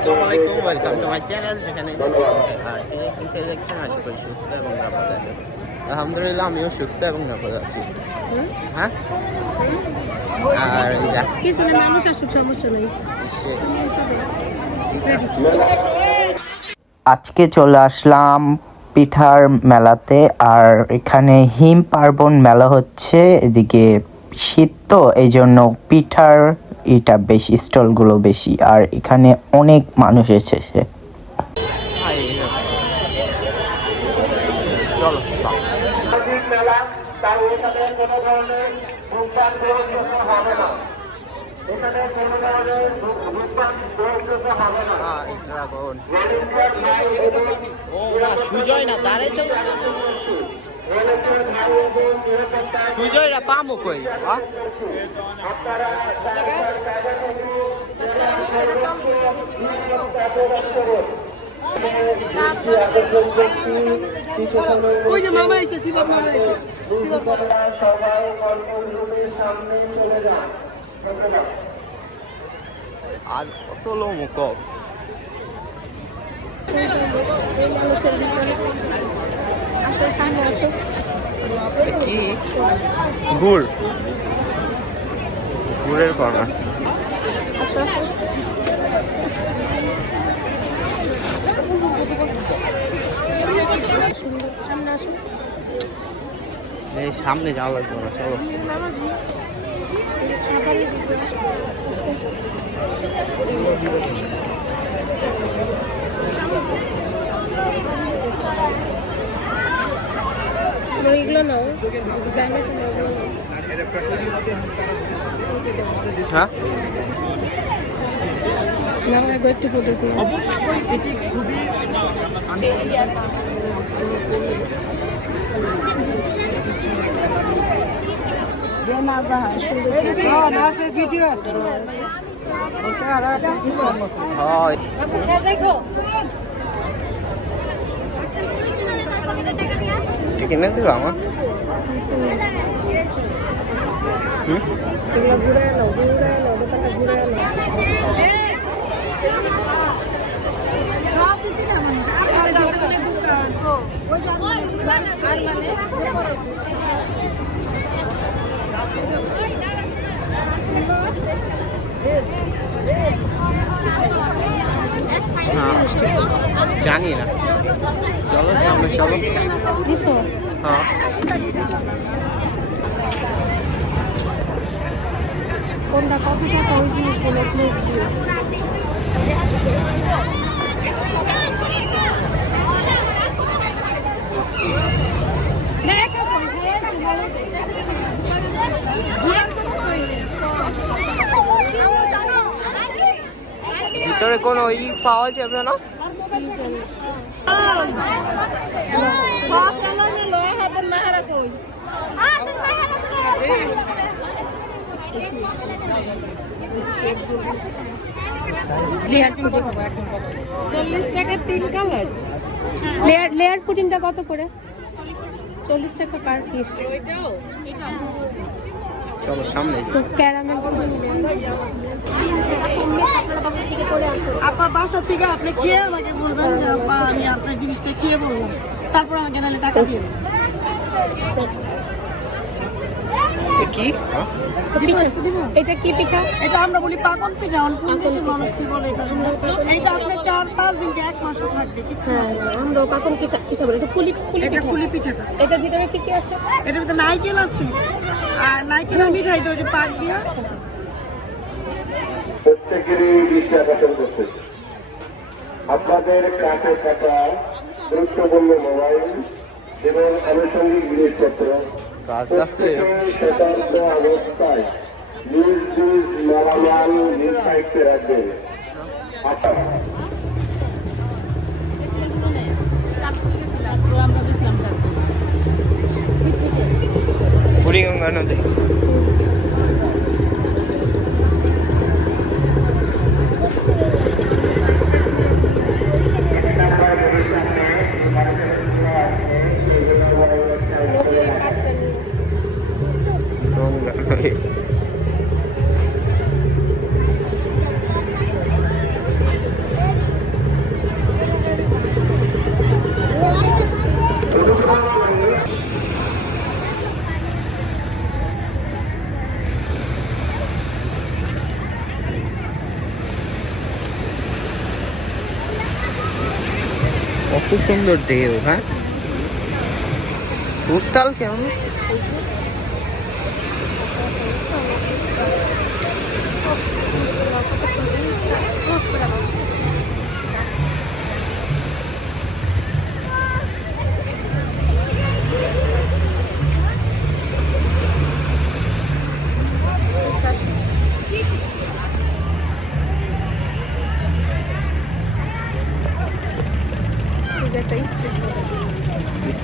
আসসালামু আলাইকুম, welcome to my channel. যেখানে দেখছেন আশা করি সুস্থ এবং নিরাপদ আছেন। আলহামদুলিল্লাহ আমিও সুস্থ এবং নিরাপদ আছি। হ্যাঁ, আর মানুষ আসুক, সমস্যা নেই। আজকে চলে আসলাম পিঠার মেলাতে। আর এখানে হিম পার্বণ মেলা হচ্ছে, এদিকে শীত তো এই জন্য পিঠার এটা বেশি, স্টলগুলো বেশি। আর এখানে অনেক মানুষ এসেছে। সুজয় না দাঁড়াই তো, সুজয়রা পামো কই? ওই যে মামা এসে শিবক মামা এসে সবাই কন্ট্রোল সামনে চলে যান। আর কত লোক কি গুড়, গুড়ের কর্নার। এই সামনে যাওয়া লাগবে না, চলো। এগুলো নাও, হ্যাঁ একটু ফটো অবশ্যই, এটি খুবই ভিডিও আছে। কিনে দিল আমার। এগুলো ঘুরে এলো, দোকানটা ঘুরে এলো। জানি না, চলো সামনে চলো। হ্যাঁ কোনটা কত টাকা ওই জিনিসগুলো প্লেস দিয়ে ভিতরে কোনো ই পাওয়া যাবে না? লেয়ার পুডিংটা কত করে? 40 টাকা পার পিস। চলো সামনে। ক্যারামেল আপা বাসা থেকে আপনি খেয়ে আমাকে বলবেন যে আপা আমি আপনার জিনিসটা খেয়ে বললাম, তারপর আমাকে নাহলে টাকা দিয়ে কি এটা কি পিঠা? এটা আমরা বলি পাকন পিঠা। কোন দেশের মানুষ কি বলে এটা? এইটা আপনার 4-5 দিন 1 মাসও থাকবে কিচ্ছু। আমরা পাকন পিঠা বলি। এটা কুলি এটা কুলি পিঠাটা। এটার ভিতরে কি কি আছে? এটার ভিতরে নারকেল আছে, আর নারকেলের মিঠাই তো যে পাক দিয়া প্রত্যেকেরই দৃষ্টি আকর্ষণ করতেছে। আপনাদের কাছে থাকা গুরুত্বপূর্ণ মোবাইল এবং আনুষঙ্গিক জিনিসপত্র স্বতন্ত্র অবস্থায় নিজ মালামাল নিজ সাহিত্যে রাখবেন। বুড়িগঙ্গা নদী। খুব সুন্দর ঢেউ। হ্যাঁ, উত্তাল কেমন?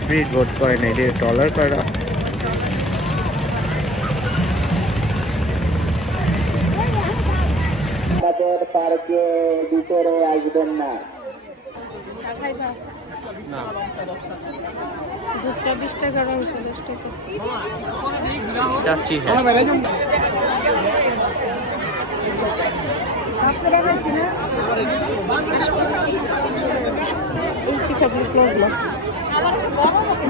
স্পিড বোট করে না, এটা ট্রলার করা। আমাদের পার্কে ভিতরে আসবেন না। দুধ চা 20 টাকা, রং 40 টাকা। যাচ্ছি। হ্যাঁ, এই পিঠাগুলো ক্লোজ না।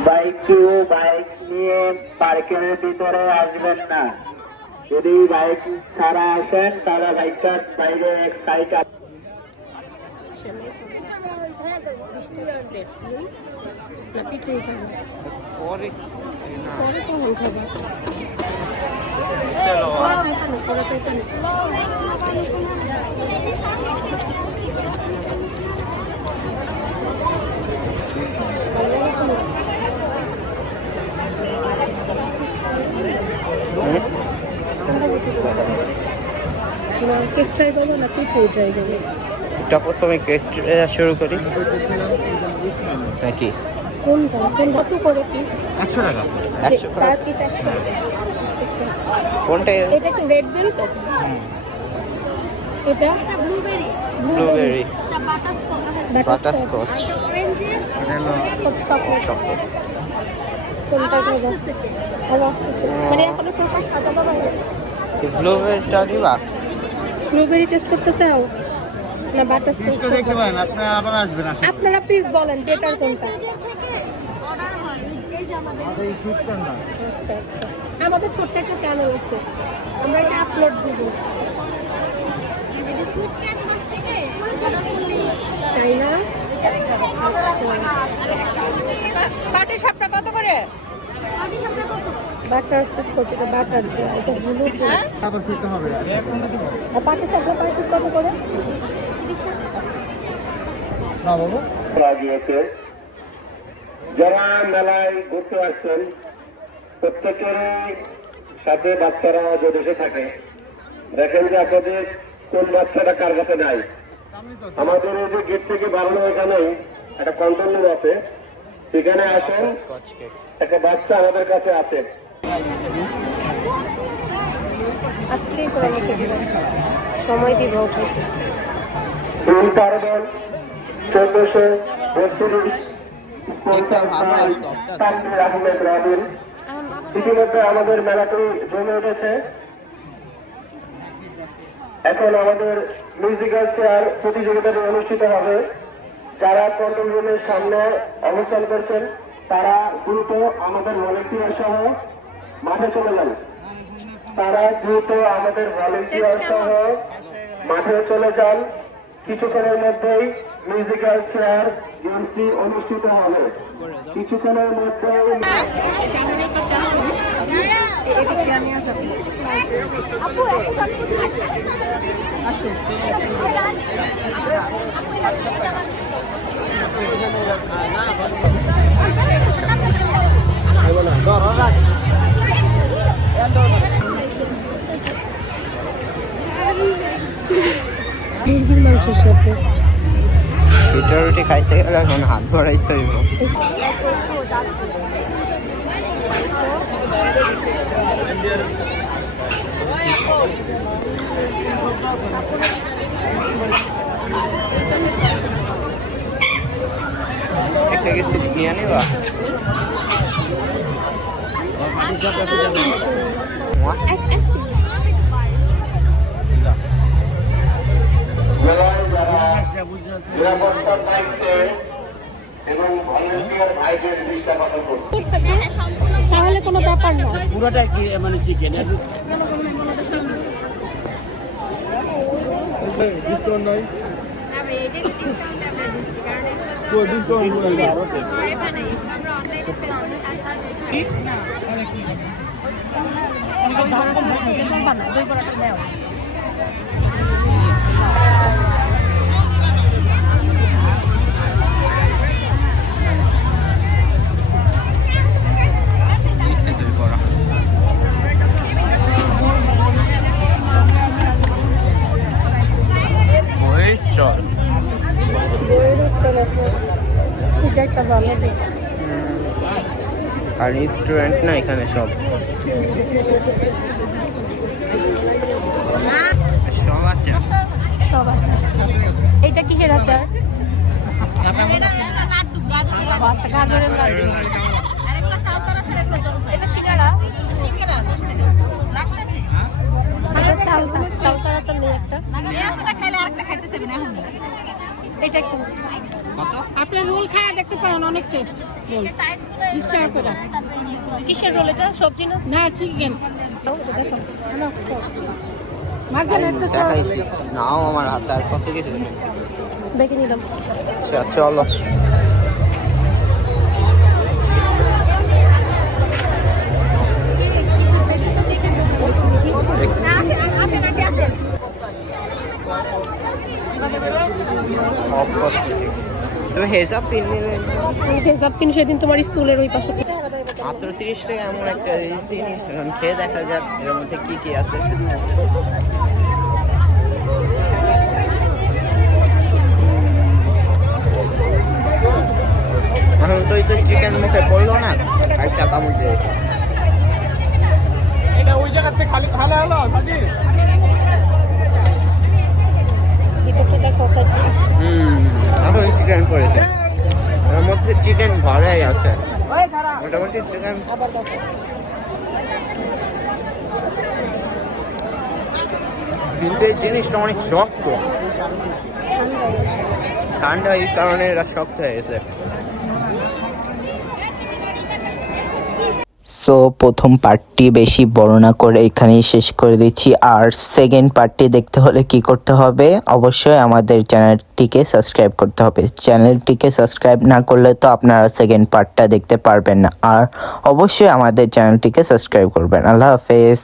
বাইক নিয়ে পার্কের ভিতরে আসবেন না। যদি বাইক ছাড়া আসেন তারা বাইকটা বাইরে এক সাইড পিঠাই খাবো, পরে পরে কখন খাবো? চলো। পরে চাইতে না। কেক ট্রাই করবো না পিঠাই ট্রাই করবো? এটা প্রথমে কেক শুরু করি নাকি? কোনটা কত করে পিস? 100 টাকা। Per piece 100। কোনটা? এটা কি রেড বেল তো? এটা ব্লুবেরি, ব্লুবেরি, এটা বাটারস্কচ, বাটারস্কচ, অরেঞ্জের চকলেট। কোনটা খাবো? ভালো আসতেছে, মানে এখনো প্রকাশ সাজানো হয়নি। ব্লুবেরিটা দিবা? ব্লুবেরি টেস্ট করতে চাও না বাটারস্কচ? দেখতে পারেন, আপনারা আবার আসবেন। আপনারা প্লিজ বলেন বেটার কোনটা? অর্ডার হয় এই যে আমাদের আচ্ছা আচ্ছা, আমাদের ছোট্ট একটা চ্যানেল আছে, আমরা এটা আপলোড দিব, এই যে ফুড ক্যানভাস থেকে অর্ডার করলে তাই না? বাটার সাপটা কত করে? আদি আমরা কত বাটারস্কচ, এটা বাটার দেওয়া, এটা ব্লু আর বাটার সাপটা পার পিস কত করে? 30 টাকা। করা গিয়েছে। যারা মেলায় ঘুরতে আসছেন প্রত্যেকেরই সাথে বাচ্চারা যে দেশে থাকে, দেখেন যে আপনাদের কোন বাচ্চাটা কার কাছে নাই। আমাদের এই যে গেট থেকে বাড়ানো এখানেই একটা কন্ট্রোল রুম আছে, সেখানে আসেন, একটা বাচ্চা আমাদের কাছে আছে। আসলেই করে আমাকে দিবেন, সময় দিব উঠাইতে। ফুল পার্বণ 1432 তানভীর আহমেদ রাবির ইতিমধ্যে আমাদের মেলাটি জমে উঠেছে। এখন আমাদের মিউজিক্যাল চেয়ার প্রতিযোগিতাটি অনুষ্ঠিত হবে। যারা কন্ট্রোল রুমের সামনে অবস্থান করছেন তারা দ্রুত আমাদের ভলেন্টিয়ার সহ মাঠে চলে যান। তারা দ্রুত আমাদের ভলেন্টিয়ার সহ মাঠে চলে যান। কিছুক্ষণের মধ্যেই মিউজিক্যাল চেয়ার গেমসটি অনুষ্ঠিত হবে। কিছুক্ষণের মধ্যে মুরগির মাংসের সাথে পিঠা রুটি খাইতে গেলে এখন হাত ভরাইতে হইব। একটা কিছু নিয়ে নিবা? মেলায় যারা নিরাপত্তার দায়িত্বে এবং ভলেন্টিয়ার ভাইদের দৃষ্টি আকর্ষণ করছে। তাহলে কোনো ব্যাপার না। পুরোটা কি মানে চিকেন ডিসকাউন্ট আমরা দিচ্ছি, কারণ এগুলো এটা একটা ভালো দিক। আর রেস্টুরেন্ট না এখানে সব সব আছে। সব আছে। এটা কিসের আচার? আচ্ছা, গাজরের লাড্ডু। এটা সিঙ্গারা। চালতার আচার নেই একটা। এটা একটা আপনি রোল খায় দেখতে পারেন, অনেক টেস্ট। রোল 20 টাকা করে। কিসের রোল এটা? সবজি না? না, চিকেন। দেখো মাঝখানে একটা দেখাইছি নাও আমার হাতে আর কত কিছু। বেঁকে নিলাম। আচ্ছা চলো। তুমি হেজাব পিন নিলে হেজাব পিন সেদিন তোমার স্কুলের ওই পাশে। মাত্র 30 টাকা এমন একটা জিনিস। এখন খেয়ে দেখা যাক এর মধ্যে কি কি আছে। এখন তো এই চিকেন মুখে পড়লো না, একটা কামড় দিয়ে এটা ওই জায়গাতে খালি ভালো হলো ভাজি। এখন চিকেন পড়েছে, এর মধ্যে চিকেন ভরাই আছে মোটামুটি চিকেন। কিন্তু এই জিনিসটা অনেক শক্ত, ঠান্ডা এই কারণে এরা শক্ত হয়ে গেছে। সো প্রথম পার্টটি বেশি বর্ণনা করে এখানেই শেষ করে দিচ্ছি। আর সেকেন্ড পার্টটি দেখতে হলে কি করতে হবে? অবশ্যই আমাদের চ্যানেলটিকে সাবস্ক্রাইব করতে হবে। চ্যানেলটিকে সাবস্ক্রাইব না করলে তো আপনারা সেকেন্ড পার্টটা দেখতে পারবেন না। আর অবশ্যই আমাদের চ্যানেলটিকে সাবস্ক্রাইব করবেন। আল্লাহ হাফেজ।